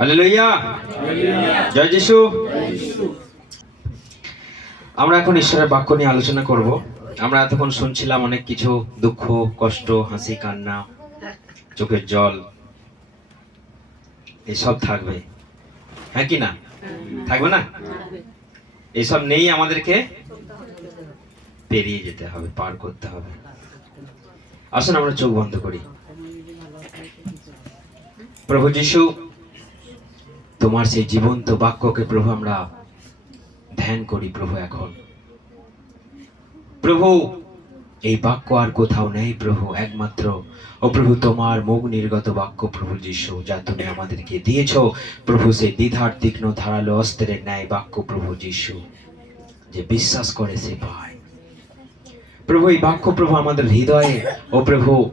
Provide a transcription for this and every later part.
Hallelujah. জয় যিশু। আমরা এখন ঈশ্বরের বাক্য নিয়ে আলোচনা করব। আমরা এতক্ষণ শুনছিলাম অনেক কিছু, দুঃখ, কষ্ট, হাসি, কান্না, চোখের জল। এসব থাকবে। হ্যাঁ কি না? থাকবে না? এসব নেই আমাদেরকে পেরিয়ে যেতে হবে, পার করতে হবে। আসুন আমরা চোখ বন্ধ করি। প্রভু যিশু তোমার সেই জীবন্ত বাক্যকে প্রভু আমরা ধ্যান করি প্রভু এখন। প্রভু, এই বাক্য আর কোথাও নেই প্রভু, একমাত্র। ও প্রভু, তোমার মুখ নির্গত বাক্য প্রভু যিশু, যা তুমি আমাদেরকে দিয়েছ। প্রভু, সেই দ্বিধার, তীক্ষ্ণ, ধারালো অস্ত্রের ন্যায় বাক্য প্রভু যিশু, যে বিশ্বাস করে সে পায়। প্রভু, এই বাক্য প্রভু আমাদের হৃদয়ে। ও প্রভু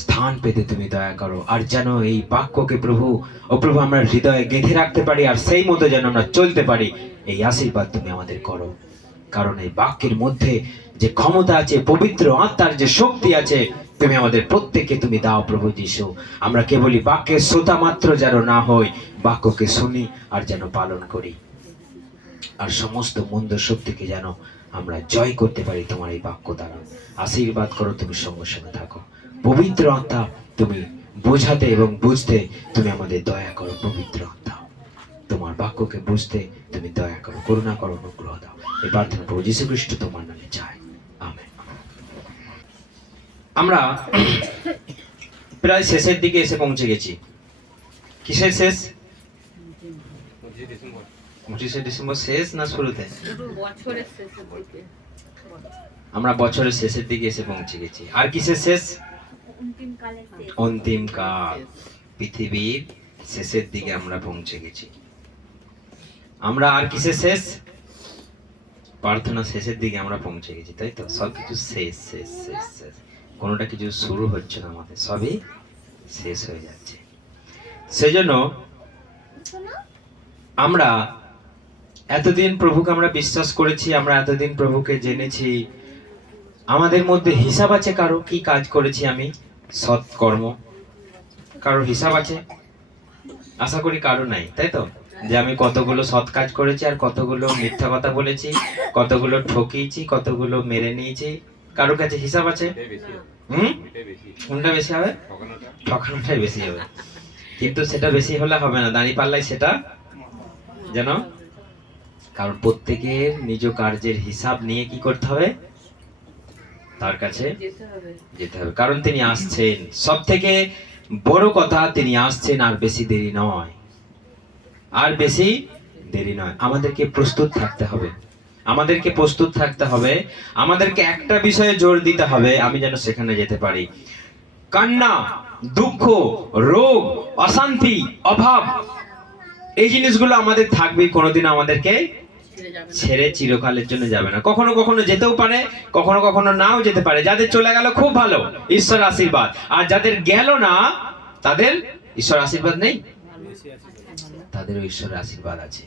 স্থান পেতে তুমি দয়া করো। আর যেন এই বাক্যকে প্রভু ও প্রভু আমরা হৃদয়ে গেঁথে রাখতে পারি আর সেই মতো যেন আমরা চলতে পারি, এই আশীর্বাদ তুমি আমাদের করো। কারণ এই বাক্যের মধ্যে যে ক্ষমতা আছে, পবিত্র আত্মার যে শক্তি আছে, তুমি আমাদের প্রত্যেককে তুমি দাও প্রভু যিশু। আমরা কেবলই বাক্যের শ্রোতা মাত্র যেন না হই, বাক্যকে শুনি আর যেন পালন করি। আর সমস্ত মন্দ শক্তিকে যেন আমরা জয় করতে পারি তোমার এই বাক্য দ্বারা। আশীর্বাদ করো তুমি সঙ্গে সঙ্গে থাকো। পবিত্র আত্মা তুমি বোঝাতে এবং বুঝতে তুমি আমাদের দয়া করো পবিত্র আত্মা। তোমার বাক্যকে বুঝতে তুমি দয়া করো করুণা করো অনুগ্রহ দাও। এই প্রার্থনা প্রভু যীশু খ্রিস্ট তোমার নামে চাই। আমেন। আমরা প্রায় শেষের দিকে এসে পৌঁছে গেছি। কিসের শেষ? পঁচিশে ডিসেম্বর শেষ না শুরুতে? আমরা বছরের শেষের দিকে এসে পৌঁছে গেছি। আর কিসের শেষ? অন্তিম কালে। পৃথিবীর শেষের দিকে আমরা পৌঁছে গেছি। আমরা আর কিসের শেষ? প্রার্থনা শেষের দিকে আমরা পৌঁছে গেছি তাই তো? সব কিছু শেষ শেষ শেষ শেষ। কোনোটা কিছু শুরু হচ্ছে না আমাদের সবই শেষ হয়ে যাচ্ছে। সেজন্য আমরা এতদিন প্রভুকে আমরা বিশ্বাস করেছি আমরা এতদিন প্রভুকে জেনেছি। আমাদের মধ্যে হিসাব আছে কারও কি কাজ করেছি আমি? সৎ কর্ম কারোর হিসাব আছে? আশা করি কারও নাই, তাই তো? যে আমি কতগুলো সৎ কাজ করেছি আর কতগুলো মিথ্যা কথা বলেছি, কতগুলো ঠকিয়েছি, কতগুলো মেরে নিয়েছি কারোর কাছে হিসাব আছে? হুম? কোনটা বেশি হবে? ঠকানোটাই বেশি হবে। কিন্তু সেটা বেশি হলে হবে না দাঁড়িয়ে পাল্লাই সেটা যেন কারণ প্রত্যেকের নিজ কার্যের হিসাব নিয়ে কি করতে হবে? তার কাছে যেতে হবে। কারণ তিনি আসছেন। সব থেকে বড় কথা তিনি আসছেন আর বেশি দেরি নয়। আর বেশি দেরি নয়। আমাদেরকে প্রস্তুত থাকতে হবে। আমাদেরকে প্রস্তুত থাকতে হবে। আমাদেরকে একটা বিষয়ে জোর দিতে হবে। আমি যেন সেখানে যেতে পারি। কান্না দুঃখ রোগ অশান্তি অভাব এই জিনিসগুলো আমাদের থাকবে। কোনোদিন আমাদেরকে ছেড়ে চিরকালের জন্য যাবে না। কখনো কখনো যেতেও পারে, কখনো কখনো নাও যেতে পারে। যাদের চলে গেল, খুব ভালো, ঈশ্বর আশীর্বাদ। আর যাদের গেল না, তাদের ঈশ্বর আশীর্বাদ নেই? তাদেরও ঈশ্বরের আশীর্বাদ আছে।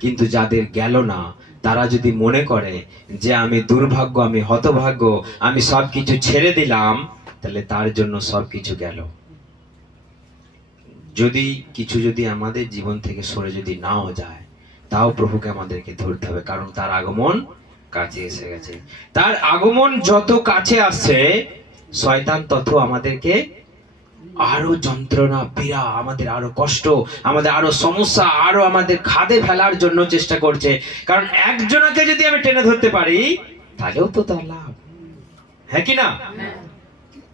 কিন্তু যাদের গেল না, তারা যদি মনে করে যে আমি দুর্ভাগ্য, আমি হতভাগ্য, আমি সব কিছু ছেড়ে দিলাম, তাহলে তার জন্য সব কিছু গেল। যদি, কিছু যদি আমাদের জীবন থেকে সরে যদি নাও যায় তাও প্রভুকে আমাদেরকে ধরতে হবে কারণ তার আগমন কাছে এসে গেছে। তার আগমন যত কাছে আসছে শয়তান তত আমাদেরকে আরও যন্ত্রণা পীড়া আমাদের আরও কষ্ট আমাদের আরও সমস্যা আরও আমাদের খাদে ফেলার জন্য চেষ্টা করছে। কারণ একজনকে যদি আমি টেনে ধরতে পারি তাহলেও তো তার লাভ। হ্যাঁ কি না? হ্যাঁ।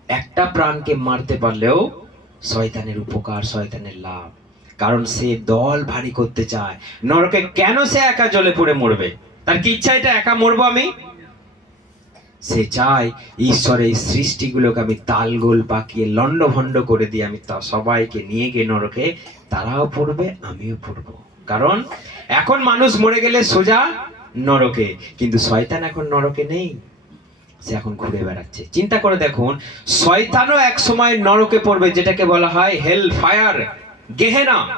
একটা প্রাণকে মারতে পারলেও শয়তানের উপকার শয়তানের লাভ। কারণ সে দল ভারী করতে চায়। নরকে কেন সে একা জলে পড়ে মরবে? তার কি ইচ্ছা এটা, একা মরবো আমি? সে চায় ঈশ্বরের সৃষ্টিগুলোকে আমি তালগোল পাকিয়ে লন্ডভন্ড করে দিয়ে আমি তা সবাইকে নিয়ে গিয়ে নরকে, তারাও পড়বে, আমিও পড়ব। কারণ এখন মানুষ মরে গেলে সোজা নরকে, কিন্তু শয়তান এখন নরকে নেই। সে এখন ঘুরে বেড়াচ্ছে। চিন্তা করে দেখুন, শয়তানও এক সময় নরকে পড়বে, যেটাকে বলা হয় হেল ফায়ার গেহেনা।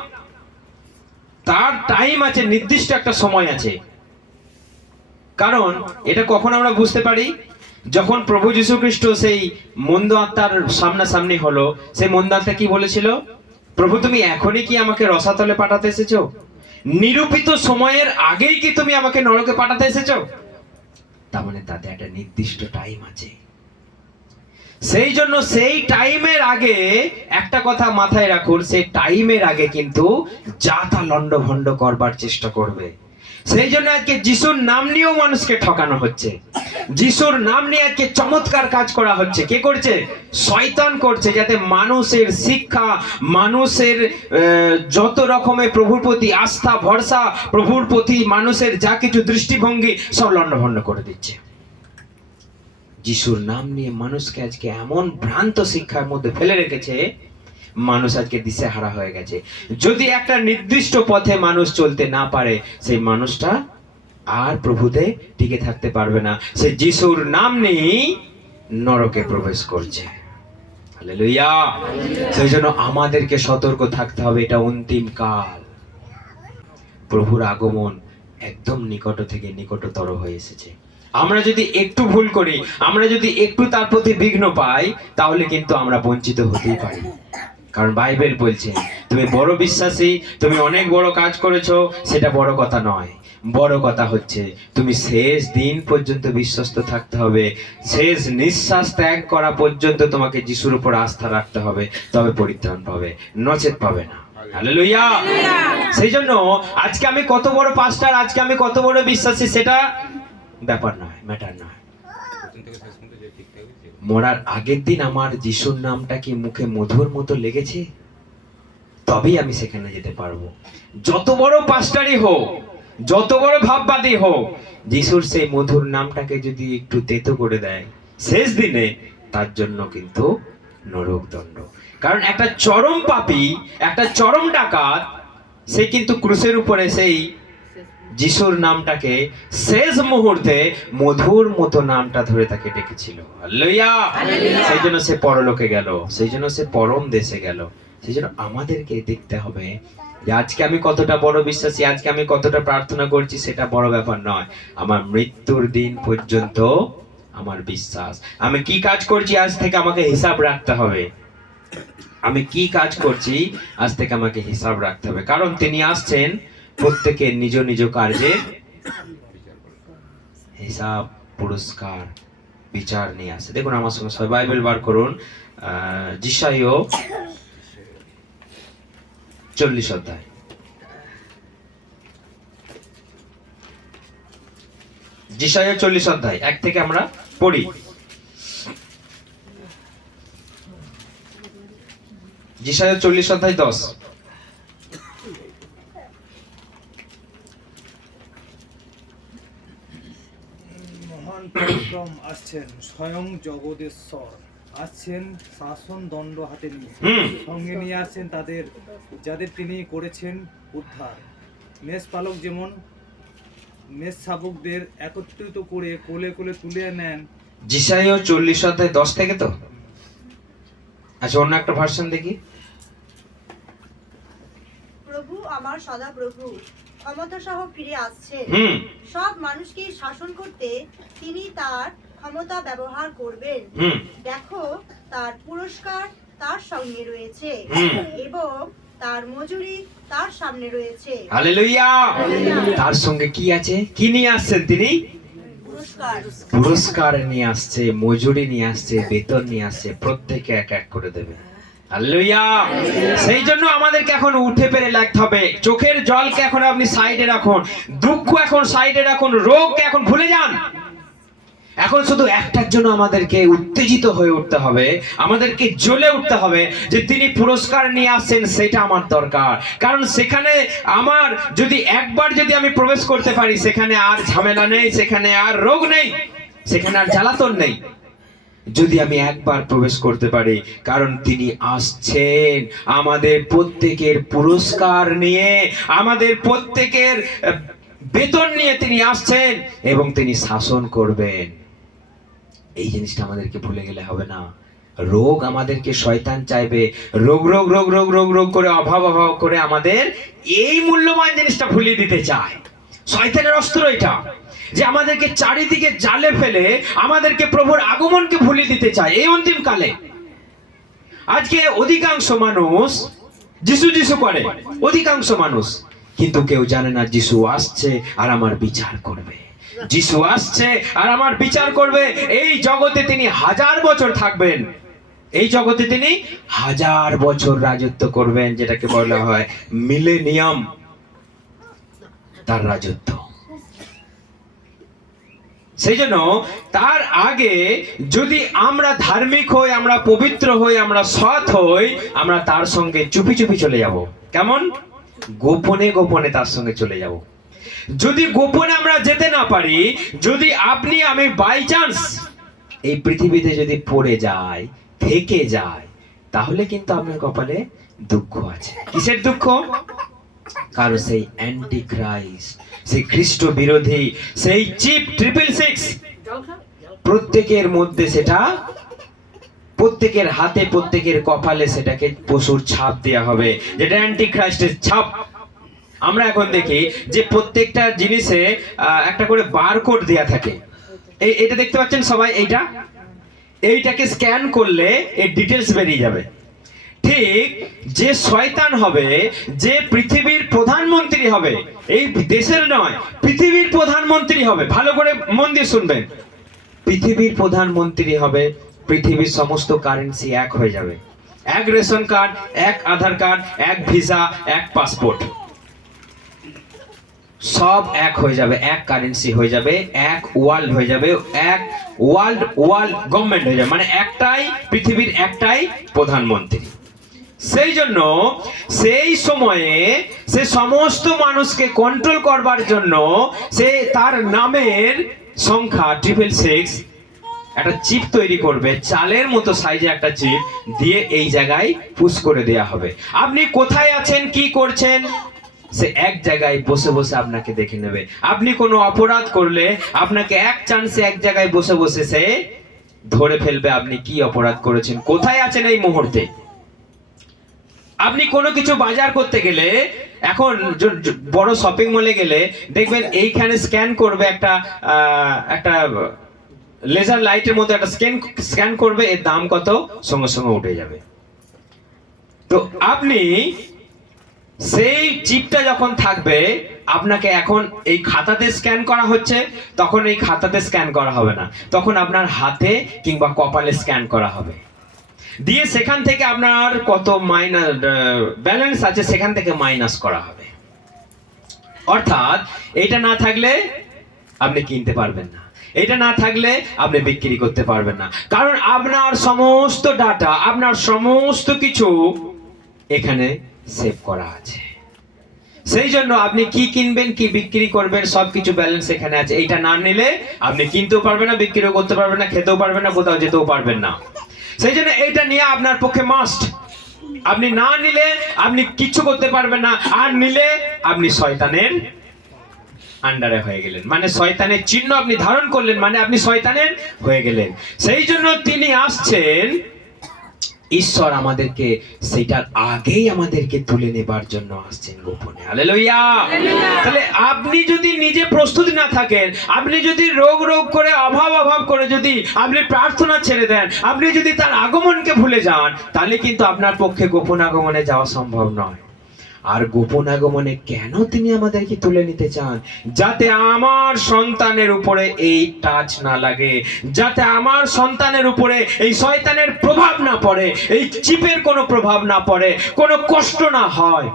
তার টাইম আছে, নির্দিষ্ট একটা সময় আছে। কারণ এটা কখন আমরা বুঝতে পারি? যখন প্রভু যীশু খ্রিস্ট সেই মন্দ আত্মার সামনাসামনি হলো, সেই মন্দ আত্মা কি বলেছিল? প্রভু, তুমি এখনই কি আমাকে রসাতলে পাঠাতে এসেছ? নিরূপিত সময়ের আগেই কি তুমি আমাকে নরকে পাঠাতে এসেছ? তার মানে তাতে একটা নির্দিষ্ট টাইম আছে। সেই জন্য সেই টাইমের আগে একটা কথা মাথায় রাখুন, সেই টাইমের আগে কিন্তু যা তা লন্ড ভন্ড করবার চেষ্টা করবে। সেই জন্য আজকে যিশুর নাম নিয়েও মানুষকে ঠকানো হচ্ছে। যিশুর নাম নিয়ে আজকে চমৎকার কাজ করা হচ্ছে। কে করছে? শয়তান করছে, যাতে মানুষের শিক্ষা, মানুষের যত রকমের প্রভুর প্রতি আস্থা, ভরসা, প্রভুর প্রতি মানুষের যা কিছু দৃষ্টিভঙ্গি সব লন্ডভন্ড করে দিচ্ছে। যিশুর নাম নিয়ে মানুষকে আজকে এমন ভ্রান্ত শিক্ষার মধ্যে ফেলে রেখেছে, মানুষ আজকে দিশেহারা হয়ে গেছে। যদি একটা নির্দিষ্ট পথে মানুষ চলতে না পারে, সেই মানুষটা আর প্রভুতে টিকে থাকতে পারবে না। সে যিশুর নাম নিয়েই নরকে প্রবেশ করছে। হালেলুয়া। সেই জন্য আমাদেরকে সতর্ক থাকতে হবে, এটা অন্তিম কাল। প্রভুর আগমন একদম নিকট থেকে নিকটতর হয়ে এসেছে। আমরা যদি একটু ভুল করি আমরা যদি একটু তার প্রতি বিঘ্ন পাই তাহলে কিন্তু আমরা বঞ্চিত হতেই পারি। কারণ বাইবেল বলছে তুমি বড় বিশ্বাসী তুমি অনেক বড় কাজ করেছ সেটা বড় কথা নয়। বড় কথা হচ্ছে তুমি শেষ দিন পর্যন্ত বিশ্বস্ত থাকতে হবে। শেষ নিঃশ্বাস ত্যাগ করা পর্যন্ত তোমাকে যিশুর উপর আস্থা রাখতে হবে। তবে পরিত্রাণ পাবে নচেত পাবে না। সেই জন্য আজকে আমি কত বড় পাস্টার আজকে আমি কত বড় বিশ্বাসী সেটা ব্যাপার নয় ম্যাটার নয়। মরার আগের দিন আমার যিশুর নামটা কি মুখে মধুর মতো লেগেছে? তবেই আমি সেখানে যেতে পারব। যত বড় পাস্টারই হোক যত বড় ভাববাদী হোক যিশুর সেই মধুর নামটাকে যদি একটু তেতো করে দেয় শেষ দিনে তার জন্য কিন্তু নরক দণ্ড। কারণ একটা চরম পাপী একটা চরম ডাকাত সে কিন্তু ক্রুশের উপরে সেই যিশুর নামটাকে শেষ মুহূর্তে মধুর মতো নামটা ধরে তাকে ডেকেছিল। হাল্লেলুয়া! সেই জন্য সে পরলোকে গেল সেই জন্য সে পরম দেশে গেল। সেই জন্য আমাদেরকে দেখতে হবে যে আজকে আমি কতটা বড় বিশ্বাসী আজকে আমি কতটা প্রার্থনা করছি সেটা বড় ব্যাপার নয়। আমার মৃত্যুর দিন পর্যন্ত আমার বিশ্বাস। আমি কি কাজ করছি আজ থেকে আমাকে হিসাব রাখতে হবে। আমি কি কাজ করছি আজ থেকে আমাকে হিসাব রাখতে হবে। কারণ তিনি আসছেন প্রত্যেকের নিজ নিজ কার্যের হিসাব, পুরস্কার, বিচার নিয়ে আসে। দেখুন আমার সঙ্গে সবাই বাইবেল বার করুন। যিশাইও চল্লিশ অধ্যায়। যিশাইও চল্লিশ অধ্যায়, এক থেকে আমরা পড়ি। যিশাইও চল্লিশ অধ্যায় দশ। পরাক্রম আসছেন স্বয়ং জগদেশ্বর। আসছেন শাসন দণ্ড হাতে নিয়ে। সঙ্গে নিয়ে আসছেন তাদের যাদের তিনি করেছেন উদ্ধার। মেষ পালক যেমন মেষ শাবকদের একত্রিত করে কোলে কোলে তুলে নেন। জিসাইও চল্লিশ অধ্যায় দশ থেকে তো? আচ্ছা অন্য একটা ভার্সন দেখি। প্রভু আমার সদা প্রভু। ক্ষমতা সহ ফিরে আসছেন। হুম। সব মানুষকে শাসন করতে তিনি তার ক্ষমতা ব্যবহার করবেন। দেখো তার পুরস্কার তার সঙ্গে রয়েছে। এবং তার মজুরি তার সামনে রয়েছে। তার সঙ্গে কি আছে? কি নিয়ে আসছেন তিনি? পুরস্কার। পুরস্কার নিয়ে আসছে মজুরি নিয়ে আসছে বেতন নিয়ে আসছে প্রত্যেকে এক এক করে দেবে। সেই জন্য আমাদেরকে এখন উঠে পেরে লাগতে হবে। চোখের জলকে এখন আপনি সাইডে রাখুন। দুঃখ এখন সাইডে রাখুন। রোগকে এখন ভুলে যান। এখন শুধু একটার জন্য আমাদেরকে উত্তেজিত হয়ে উঠতে হবে। আমাদেরকে জ্বলে উঠতে হবে যে তিনি পুরস্কার নিয়ে আসছেন, সেটা আমার দরকার। কারণ সেখানে আমার যদি একবার যদি আমি প্রবেশ করতে পারি, সেখানে আর ঝামেলা নেই, সেখানে আর রোগ নেই, সেখানে আর জ্বালাতন নেই। যদি আমি একবার প্রবেশ করতে পারি, কারণ তিনি আসছেন আমাদের প্রত্যেকের পুরস্কার নিয়ে, আমাদের প্রত্যেকের বেতন নিয়ে তিনি আসছেন এবং তিনি শাসন করবেন। এই জিনিসটা আমাদেরকে ভুলে গেলে হবে না। রোগ আমাদেরকে শয়তান চাইবে। রোগ রোগ রোগ রোগ রোগ রোগ করে, অভাব অভাব করে আমাদের এই মূল্যবান জিনিসটা ভুলিয়ে দিতে চায়। শয়তানের অস্ত্র এটা, যে আমাদেরকে চারিদিকে জালে ফেলে আমাদেরকে প্রভুর আগমনকে ভুলে দিতে চায় এই অন্তিম কালে। আজকে অধিকাংশ মানুষ যিশু যিশু করে, অধিকাংশ মানুষ। কিন্তু কেউ জানে না যিশু আসছে আর আমার বিচার করবে। যিশু আসছে আর আমার বিচার করবে। এই জগতে তিনি হাজার বছর থাকবেন। এই জগতে তিনি হাজার বছর রাজত্ব করবেন, যেটাকে বলা হয় মিলেনিয়াম। তার রাজত্ব। সেই জন্য তার আগে যদি আমরা ধার্মিক হই, আমরা পবিত্র হই, আমরা সৎ হই, আমরা তার সঙ্গে চুপি চুপি চলে যাব। কেমন? গোপনে গোপনে তার সঙ্গে চলে যাব। যদি গোপনে আমরা যেতে না পারি, যদি আপনি আমি বাই চান্স এই পৃথিবীতে যদি পড়ে যায় থেকে যায় তাহলে কিন্তু আপনার কপালে দুঃখ আছে। কিসের দুঃখ? কারণ সেই অ্যান্টি ক্রাইস্ট সেই খ্রিস্ট বিরোধী, সেই চিপ ট্রিপল সিক্স প্রত্যেকের মধ্যে সেটা, প্রত্যেকের হাতে, প্রত্যেকের কপালে সেটাকে পশুর ছাপ দেওয়া হবে। যেটা অ্যান্টি ক্রাইস্টের ছাপ। আমরা এখন দেখি যে প্রত্যেকটা জিনিসে একটা করে বারকোড দেয়া থাকে। এই এটা দেখতে পাচ্ছেন সবাই? এইটা? এইটাকে স্ক্যান করলে এর ডিটেলস বেরিয়ে যাবে। ঠিক যে শয়তান হবে, যে পৃথিবীর প্রধানমন্ত্রী হবে, এই দেশের নয়, পৃথিবীর প্রধানমন্ত্রী হবে। ভালো করে মন দিয়ে শুনবেন। পৃথিবীর প্রধানমন্ত্রী হবে, পৃথিবীর সমস্ত কারেন্সি এক হয়ে যাবে। এক রেশন কার্ড, এক আধার কার্ড, এক ভিসা, এক পাসপোর্ট সব এক হয়ে যাবে, এক কারেন্সি হয়ে যাবে, এক ওয়ার্ল্ড হয়ে যাবে, এক ওয়ার্ল্ড ওয়ার্ল্ড গভর্নমেন্ট হয়ে যাবে। মানে একটাই, পৃথিবীর একটাই প্রধানমন্ত্রী। সেই জন্য সেই সময়ে সে সমস্ত মানুষকে কন্ট্রোল করবার জন্য সে তার নামের সংখ্যা ট্রিপল সিক্স একটা চিপ তৈরি করবে, চালের মতো সাইজে একটা চিপ দিয়ে এই জায়গায় পুশ করে দেয়া হবে। আপনি কোথায় আছেন, কি করছেন? সে এক জায়গায় বসে বসে আপনাকে দেখে নেবে। আপনি কোনো অপরাধ করলে আপনাকে এক চান্সে এক জায়গায় বসে বসে সে ধরে ফেলবে আপনি কি অপরাধ করেছেন। কোথায় আছেন এই মুহূর্তে? আপনি কোনো কিছু বাজার করতে গেলে, এখন বড় শপিং মলে গেলে দেখবেন এইখানে স্ক্যান করবে একটা একটা লেজার লাইটের মধ্যে একটা স্ক্যান স্ক্যান করবে, এর দাম কত? সঙ্গে সঙ্গে উঠে যাবে। তো আপনি সেই চিপটা যখন থাকবে, আপনাকে এখন এই খাতাতে স্ক্যান করা হচ্ছে, তখন এই খাতাতে স্ক্যান করা হবে না। তখন আপনার হাতে কিংবা কপালে স্ক্যান করা হবে। দিয়ে সেখান থেকে আপনার কত মাইনাস ব্যালেন্স আছে, সেখান থেকে মাইনাস করা হবে। অর্থাৎ এটা না থাকলে আপনি কিনতে পারবেন না। এটা না থাকলে আপনি বিক্রি করতে পারবেন না। কারণ আপনার সমস্ত ডাটা আপনার সমস্ত কিছু এখানে সেভ করা আছে। সেই জন্য আপনি কি কিনবেন, কি বিক্রি করবেন, সবকিছু ব্যালেন্স এখানে আছে। এটা না নিলে আপনি কিনতেও পারবেন না, বিক্রিও করতে পারবেন না, খেতেও পারবেন না, কোথাও যেতেও পারবেন না। সেই জন্য এইটা নিয়ে আপনার পক্ষে মাস্ট আপনি না নিলে আপনি কিচ্ছু করতে পারবেন না। আর নিলে আপনি শয়তানের আন্ডারে হয়ে গেলেন। মানে শয়তানের চিহ্ন আপনি ধারণ করলেন মানে আপনি শয়তানের হয়ে গেলেন। সেই জন্য তিনি আসছেন ঈশ্বর আমাদেরকে সেটার আগেই আমাদেরকে তুলে নেবার জন্য আসছেন গোপনে। আলে লইয়া তাহলে আপনি যদি নিজে প্রস্তুতি না থাকেন আপনি যদি রোগ রোগ করে অভাব অভাব করে যদি আপনি প্রার্থনা ছেড়ে দেন আপনি যদি তার আগমনকে ভুলে যান তাহলে কিন্তু আপনার পক্ষে গোপন আগমনে যাওয়া সম্ভব নয়। আর গোপন আগমনে কেন তিনি আমাদেরকে তুলে নিতে চান? যাতে আমার সন্তানের উপরে এই টাচ না লাগে, যাতে আমার সন্তানের উপরে এই শয়তানের প্রভাব না পড়ে, এই চিপের কোনো প্রভাব না পড়ে, কোনো কষ্ট না হয়,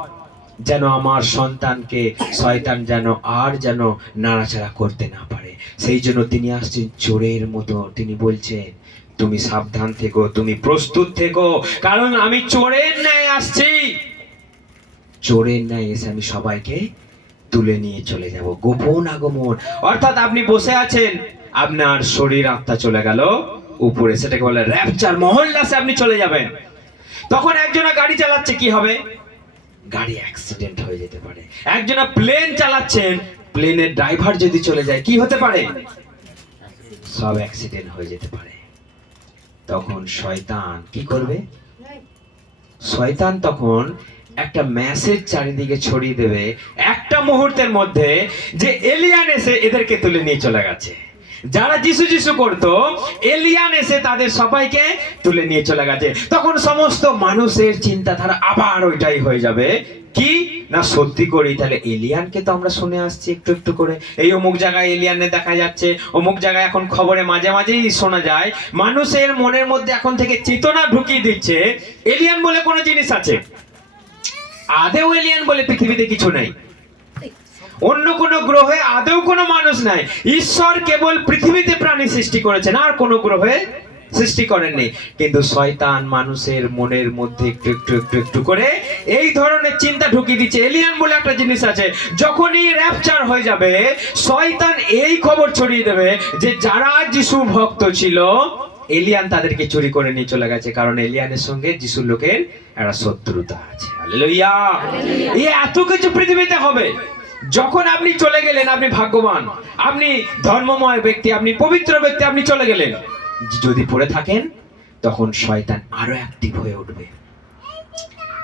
যেন আমার সন্তানকে শয়তান যেন আর যেন নাড়াচাড়া করতে না পারে। সেই জন্য তিনি আসছেন চোরের মতো। তিনি বলছেন, তুমি সাবধান থেকো, তুমি প্রস্তুত থেকো, কারণ আমি চোরের ন্যায় আসছি। চোরের ন্যায় এসে আমি সবাইকে তুলে নিয়ে চলে যাব। গোপন আগমন। অর্থাৎ আপনি বসে আছেন, আপনার শরীর আত্মা চলে গেল উপরে। সেটাকে বলে র্যাপচার মহল্লাসে আপনি চলে যাবেন। তখন একজনা গাড়ি চালাচ্ছে, কি হবে? গাড়ি অ্যাক্সিডেন্ট হয়ে যেতে পারে। একজনা প্লেন চালাচ্ছেন প্লেনের ড্রাইভার যদি চলে যায়, কি হতে পারে? সব অ্যাক্সিডেন্ট হয়ে যেতে পারে। তখন শয়তান কি করবে? শয়তান তখন একটা মেসেজ চারিদিকে ছড়িয়ে দেবে একটা মুহূর্তের মধ্যে যে এলিয়ান এসে এদেরকে তুলে নিয়ে চলে গেছে। যারা যিশু যিশু করতো, এলিয়ান এসে তাদের সবাইকে তুলে নিয়ে চলে গেছে। তখন সমস্ত মানুষের চিন্তাধারা আবার ওইটাই হয়ে যাবে। কি? না সত্যি করি তাহলে এলিয়ানকে তো আমরা শুনে আসছি একটু একটু করে। এই অমুক জায়গায় এলিয়ানে দেখা যাচ্ছে, অমুক জায়গায় এখন খবরে মাঝে মাঝেই শোনা যায়, মানুষের মনের মধ্যে এখন থেকে চেতনা ঢুকিয়ে দিচ্ছে। এলিয়ান বলে কোনো জিনিস আছে? আদেও এলিয়ান বলে পৃথিবীতে কিছু নাই। অন্য কোনো গ্রহে আদেও কোনো মানুষ নাই। ঈশ্বর কেবল পৃথিবীতে প্রাণী সৃষ্টি করেছেন, আর কোনো গ্রহে সৃষ্টি করেননি। কিন্তু শয়তান মানুষের মনের মধ্যে একটু একটু একটু একটু করে এই ধরনের চিন্তা ঢুকিয়ে দিচ্ছে। এলিয়ান বলে একটা জিনিস আছে, যখনই র্যাপচার হয়ে যাবে, শয়তান এই খবর ছড়িয়ে দেবে যে যারা যিশু ভক্ত ছিল এলিয়ান তাদেরকে চুরি করে নিয়ে চলে গেছে কারণ এলিয়ানের সঙ্গে যিশুর লোকের একটা শত্রুতা আছে। এই এত কিছু পৃথিবীতে হবে। যখন আপনি চলে গেলেন আপনি ভাগ্যবান। আপনি ধর্মময় ব্যক্তি আপনি পবিত্র ব্যক্তি আপনি চলে গেলেন। যদি পড়ে থাকেন তখন শয়তান আরও অ্যাক্টিভ হয়ে উঠবে।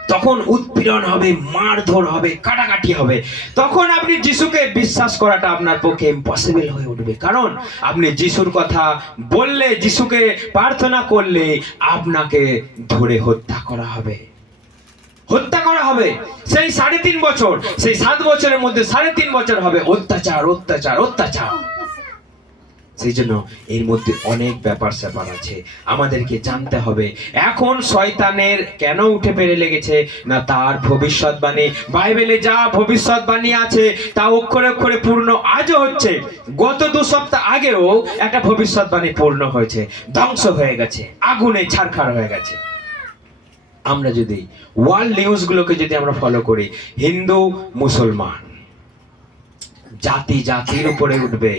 তখন উৎপীড়ন হবে, মারধর হবে, কাটাকাটি হবে। তখন আপনি যিশুকে বিশ্বাস করাটা আপনার পক্ষে ইম্পসিবল হয়ে উঠবে। কারণ আপনি যিশুর কথা বললে, যিশুকে প্রার্থনা করলে আপনাকে ধরে হত্যা করা হবে। হত্যা করা হবে। সেই সাড়ে তিন বছর, সেই সাত বছরের মধ্যে সাড়ে তিন বছর হবে অত্যাচার অত্যাচার অত্যাচার। সেই জন্য এর মধ্যে অনেক ব্যাপার স্যাপার আছে। আমাদেরকে জানতে হবে, এখন শয়তানের কেন উঠে পেরে লেগেছে? না তার ভবিষ্যৎবাণী বাইবেলে যা ভবিষ্যৎবাণী আছে, তা অক্ষরে অক্ষরে পূর্ণ আজও হচ্ছে। গত দু সপ্তাহ আগেও একটা ভবিষ্যৎবাণী পূর্ণ হয়েছে। ধ্বংস হয়ে গেছে, আগুনে ছারখার হয়ে গেছে। আমরা যদি ওয়ার্ল্ড নিউজগুলোকে যদি আমরা ফলো করি, হিন্দু, মুসলমান, জাতি জাতির উপরে উঠবে।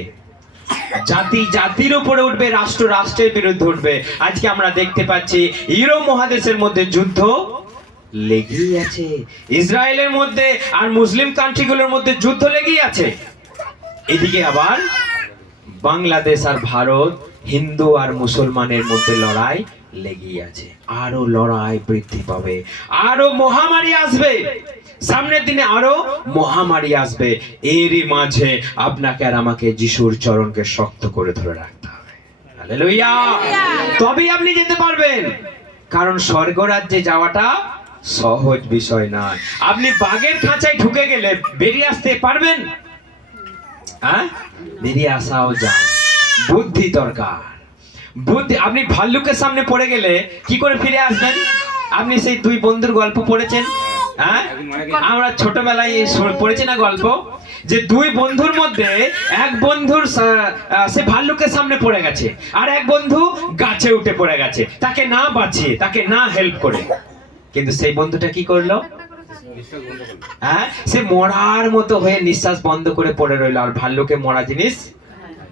জাতি জাতির উপরে উঠবে, রাষ্ট্র রাষ্ট্রের বিরুদ্ধে উঠবে। আজকে আমরা দেখতে পাচ্ছি ইউরোপ মহাদেশের মধ্যে যুদ্ধ লেগেই আছে। ইসরায়েলের মধ্যে আর মুসলিম কান্ট্রিগুলোর মধ্যে যুদ্ধ লেগেই আছে। এদিকে আবার বাংলাদেশ আর ভারত, হিন্দু আর মুসলমানের মধ্যে লড়াই লেগেই আছে। আরও লড়াই বৃদ্ধি পাবে। আরও মহামারী আসবে। সামনের দিনে আরও মহামারী আসবে। এরই মাঝে আপনাকে আর আমাকে যিশুর চরণকে শক্ত করে ধরে রাখতে হবে। তবেই আপনি যেতে পারবেন। কারণ স্বর্গরাজ্যে যাওয়াটা সহজ বিষয় নয়। আপনি বাঘের খাঁচায় ঢুকে গেলে বেরিয়ে আসতে পারবেন? হ্যাঁ? বেরিয়ে আসাও যায়। বুদ্ধি দরকার। বুদ্ধি আপনি ভাল্লুকের সামনে পড়ে গেলে কি করে ফিরে আসবেন? আপনি সেই দুই বন্ধুর গল্প পড়েছেন? আমরা ছোটবেলায় পড়েছি না গল্প? যে দুই বন্ধুর মধ্যে এক বন্ধুর সে ভাল্লুকের সামনে পড়ে গেছে আর এক বন্ধু গাছে উঠে পড়ে গেছে। তাকে না বাঁচিয়ে তাকে না হেল্প করে। কিন্তু সেই বন্ধুটা কি করল? হ্যাঁ? সে মরার মতো হয়ে নিঃশ্বাস বন্ধ করে পড়ে রইল আর ভাল্লুকে মরা জিনিস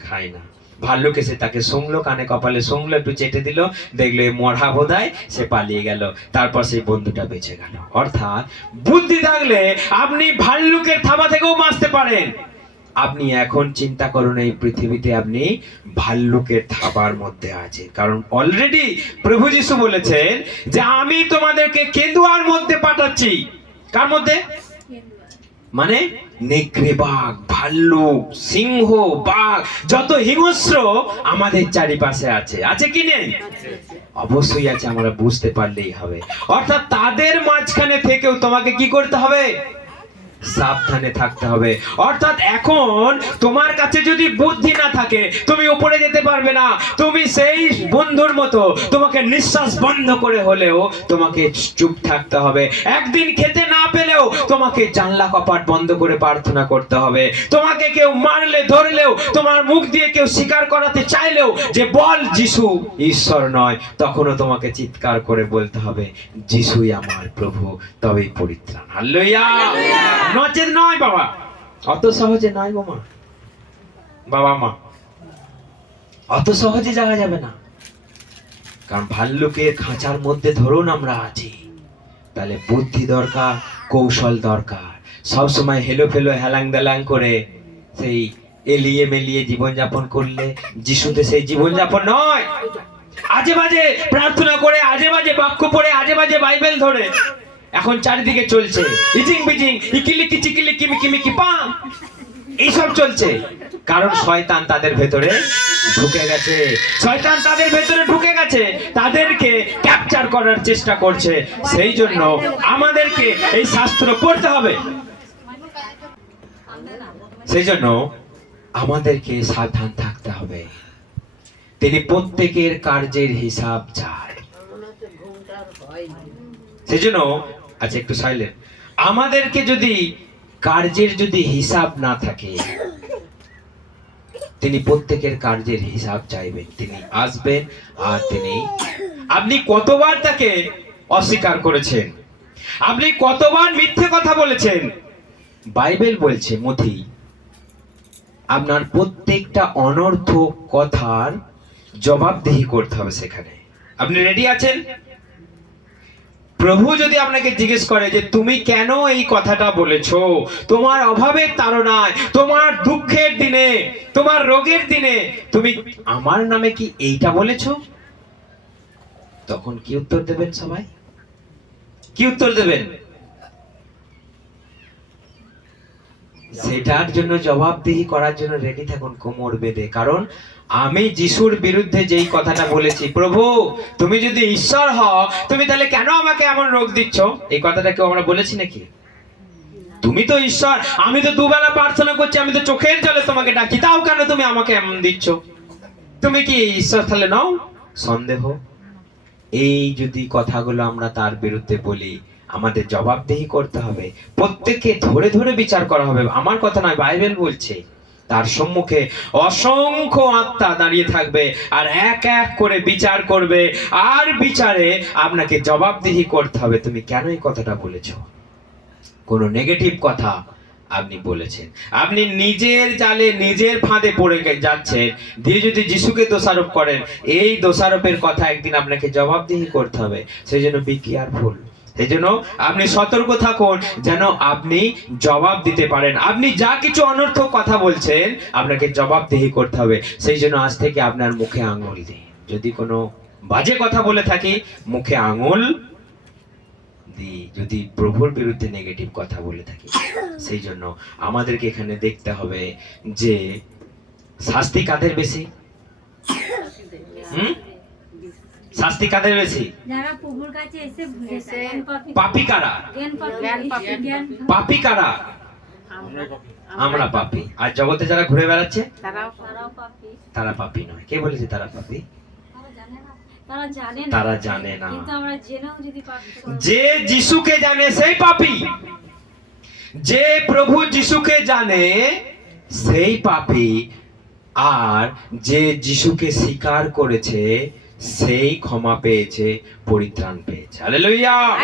খায় না। ভাল্লুক এসে তাকে শুংলো কানে কপালে শুংলো একটু চেটে দিল দেখল এই মরা বোধায় সে পালিয়ে গেল। তারপর সেই বন্ধুটা বেঁচে গেল। অর্থাৎ বুদ্ধি থাকলে আপনি ভাল্লুকের থাবা থেকেও বাঁচতে পারেন। আপনি এখন চিন্তা করুন এই পৃথিবীতে আপনি ভাল্লুকের থাবার মধ্যে আছে কারণ অলরেডি প্রভু যিশু বলেছেন যে আমি তোমাদেরকে কেন্দুয়ার মধ্যে পাঠাচ্ছি। কার মধ্যে? মানে নেকড়ে বাঘ ভাল্লুক, সিংহ, বাঘ, যত হিংস্র আমাদের চারিপাশে আছে। আছে কি নেই? অবশ্যই আছে, আমরা বুঝতে পারলেই হবে। অর্থাৎ তাদের মাঝখানে থেকেও তোমাকে কি করতে হবে? সাবধানে থাকতে হবে। অর্থাৎ এখন তোমার কাছে যদি বুদ্ধি না থাকে, তুমি উপরে যেতে পারবে না। তুমি সেই বন্ধুর মতো তোমাকে নিঃশ্বাস বন্ধ করে হলেও তোমাকে চুপ থাকতে হবে। একদিন খেতে না পেলেও তোমাকে জানলা কপাট বন্ধ করে প্রার্থনা করতে হবে। তোমাকে কেউ মারলে, ধরলেও, তোমার মুখ দিয়ে কেউ স্বীকার করাতে চাইলেও যে বল যিশু ঈশ্বর নয়, তখনও তোমাকে চিৎকার করে বলতে হবে, যিশুই আমার প্রভু, তবেই পরিত্রাণ। হাল্লুয়া! নচেত নয় বাবা। অত সহজে নয় গো মা বাবা মা। অত সহজে যাওয়া যাবে না। কারণ ভাল্লুকের খাঁচার মধ্যে ধরুন আমরা আছি। তাহলে বুদ্ধি দরকার কৌশল দরকার। সব সময় হেলো ফেলো হেলাং দেলাং করে সেই এলিয়ে মেলিয়ে জীবনযাপন করলে যিশুতে সেই জীবনযাপন নয়। আজে বাজে প্রার্থনা করে আজে বাজে বাক্য পড়ে আজে বাজে বাইবেল ধরে। এখন চারিদিকে চলছে। ইচিং বিচিং ইকিলিকি চিকিলিকি মিকি পাম। এইসব চলছে। কারণ শয়তান তাদের ভেতরে ঢুকে গেছে। শয়তান তাদের ভেতরে ঢুকে গেছে। তাদেরকে ক্যাপচার করার চেষ্টা করছে। সেই জন্য আমাদেরকে এই শাস্ত্র পড়তে হবে। সেই জন্য আমাদেরকে সাবধান থাকতে হবে। তিনি প্রত্যেকের কার্যের হিসাব চায়। সেই জন্য আচ্ছা একটু সাইলেন্ট আমাদেরকে যদি কার্যের যদি হিসাব না থাকে, তিনি প্রত্যেকের কার্যের হিসাব চাইবেন। তিনি আসবেন আর তিনি আপনি কতবার তাকে অস্বীকার করেছেন? আপনি কতবার মিথ্যে কথা বলেছেন? বাইবেল বলছে মথি আপনার প্রত্যেকটা অনর্থ কথার জবাবদিহি করতে হবে সেখানে। আপনি রেডি আছেন? প্রভু যদি আপনাকে জিজ্ঞেস করে যে তুমি কেন এই কথাটা বলেছ? তোমার অভাবের তাড়নায়, তোমার দুঃখের দিনে, তোমার রোগের দিনে, তুমি আমার নামে কি এইটা বলেছ? তখন কি উত্তর দেবেন সবাই? কি উত্তর দেবেন? সেটার জন্য জবাবদিহি করার জন্য রেডি থাকুন কোমর বেঁধে। কারণ আমি যিশুর বিরুদ্ধে যেই কথাটা বলেছি, প্রভু, তুমি যদি ঈশ্বর হও, তুমি তাহলে কেন আমাকে এমন রোগ দিচ্ছ? এই কথাটা কেউ আমরা বলেছি নাকি? তুমি তো ঈশ্বর, আমি তো দুবেলা প্রার্থনা করছি, আমি তো চোখের জলে তোমাকে ডাকি, তাও কেন তুমি আমাকে এমন দিচ্ছ? তুমি কি ঈশ্বর তাহলে নও? সন্দেহ। এই যদি কথাগুলো আমরা তার বিরুদ্ধে বলি, আমাদের জবাবদেহি করতে হবে। প্রত্যেককে ধরে ধরে বিচার করা হবে। আমার কথা নয়, বাইবেল বলছে তার সম্মুখে অসংখ্য আত্মা দাঁড়িয়ে থাকবে আর এক এক করে বিচার করবে। আর বিচারে আপনাকে জবাবদিহি করতে হবে। তুমি কেন এই কথাটা বলেছ? কোনো নেগেটিভ কথা আপনি বলেছেন। আপনি নিজের জালে, নিজের ফাঁদে পড়ে যাচ্ছেন। দিয়ে যদি যিশুকে দোষারোপ করেন, এই দোষারোপের কথা একদিন আপনাকে জবাবদিহি করতে হবে। সেই জন্য বি কেয়ারফুল সেই জন্য আপনি সতর্ক থাকুন যেন আপনি জবাব দিতে পারেন। আপনি যা কিছু অনর্থক কথা বলছেন, আপনাকে জবাবদিহি করতে হবে। সেই জন্য আজ থেকে আপনার মুখে আঙুল দিই যদি কোনো বাজে কথা বলে থাকি, মুখে আঙুল দিই। যদি প্রভুর বিরুদ্ধে নেগেটিভ কথা বলে থাকি সেই জন্য আমাদেরকে এখানে দেখতে হবে যে শাস্তি কাদের বেশি? হুম? শাস্তি কাদের বেশি যারা প্রভুর কাছে এসে ভুলে এসে যায়, জ্ঞান পাপী কারা? পাপী। কারা? আমরা পাপি। আর জগতে যারা ঘুরে বেড়াচ্ছে? তারাও তারাও পাপী। তারা পাপি নয়। কে বলেছে তারা পাপি? তারা জানে না। তারা জানে না। তারা জানে না। কিন্তু আমরা জেনেও যদি পাপী করি, যে যিশুকে জানে সেই পাপি। যে প্রভু যিশুকে জানে সেই পাপি। আর যে যিশুকে স্বীকার করেছে সেই ক্ষমা পেয়েছে পরিত্রাণ পেয়েছে। হালেলুয়া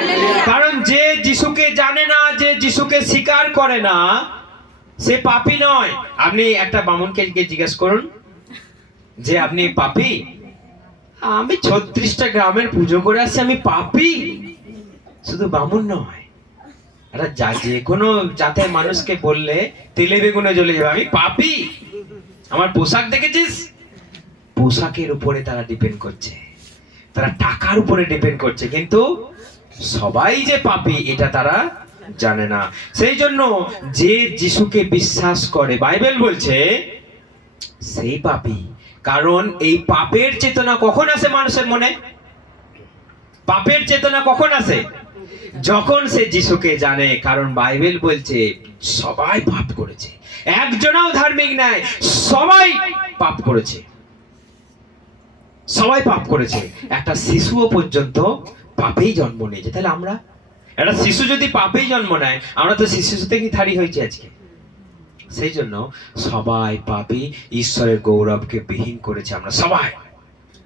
কারণ যে যিশুকে জানে না যে যিশুকে স্বীকার করে না সে পাপি নয়। আপনি একটা বামুনকে জিজ্ঞেস করুন যে আপনি পাপি? আমি ছত্রিশটা গ্রামের পুজো করে আসছি আমি পাপি? শুধু বামুন নয়। এটা যা যে কোনো জাতের মানুষকে বললে তেলে বেগুনে জ্বলে যাবে আমি পাপি। আমার পোশাক দেখেছিস? পোশাকের উপরে তারা ডিপেন্ড করছে। তারা টাকার উপরে ডিপেন্ড করছে। কিন্তু সবাই যে পাপি, এটা তারা জানে না। সেই জন্য যে যিশুকে বিশ্বাস করে, বাইবেল বলছে সেই পাপি। কারণ এই পাপের চেতনা কখন আসে মানুষের মনে? পাপের চেতনা কখন আসে? যখন সে যিশুকে জানে, কারণ বাইবেল বলছে, সবাই পাপ করেছে। একজনাও ধার্মিক নাই, সবাই পাপ করেছে। সবাই পাপ করেছে। একটা শিশুও পর্যন্ত পাপেই জন্ম নিয়েছে। তাহলে আমরা? একটা শিশু যদি পাপেই জন্ম নেয়, আমরা তো শিশু থেকেই থারি হয়েছি আজকে? সেই জন্য সবাই পাপি, ঈশ্বরের গৌরবকে বিহীন করেছে আমরা সবাই।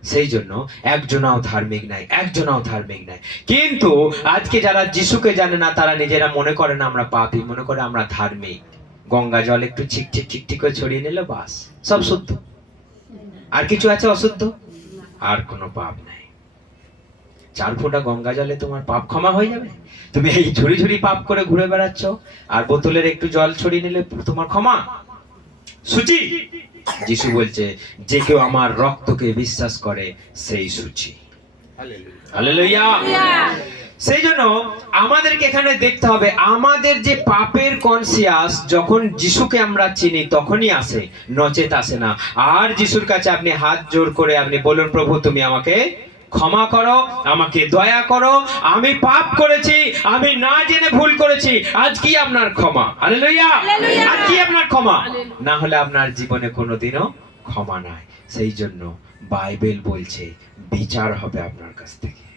সেই জন্য একজনাও ধার্মিক নাই, একজনাও ধার্মিক নাই। কিন্তু আজকে যারা যিশুকে জানে না, তারা নিজেরা মনে করে না আমরা পাপি, মনে করে আমরা ধার্মিক। গঙ্গা জল একটু ছিকচিক ছিকটিক করে ছড়িয়ে নিলে, বাস। সব শুদ্ধ। আর কিছু আছে অশুদ্ধ? আর কোনো পাপ নাই। চার ফোঁটা গঙ্গা জলে তোমার পাপ ক্ষমা হয়ে যাবে? তুমি এই ঝুড়ি ঝুড়ি পাপ করে ঘুরে বেড়াচ্ছ আর বোতলের একটু জল ছড়িয়ে নিলে তোমার ক্ষমা। সুচি! যিশু বলছে যে কেউ আমার রক্তকে বিশ্বাস করে সেই সুচি। হালেলুয়া। সেই জন্য আমাদেরকে এখানে দেখতে হবে আমাদের যে পাপের কনসিয়াস যখন যিশুকে আমরা চিনি তখনই আসে নচেত আসে না। আর যিশুর কাছে আপনি হাত জোর করে আপনি বলুন প্রভু তুমি আমাকে ক্ষমা করো আমাকে দয়া করো আমি পাপ করেছি আমি না জেনে ভুল করেছি আজ কি আপনার ক্ষমা? হালেলুয়া আজ কি আপনার ক্ষমা? না হলে আপনার জীবনে কোনোদিনও ক্ষমা নাই। সেই জন্য বাইবেল বলছে বিচার হবে আপনার কাছ থেকে।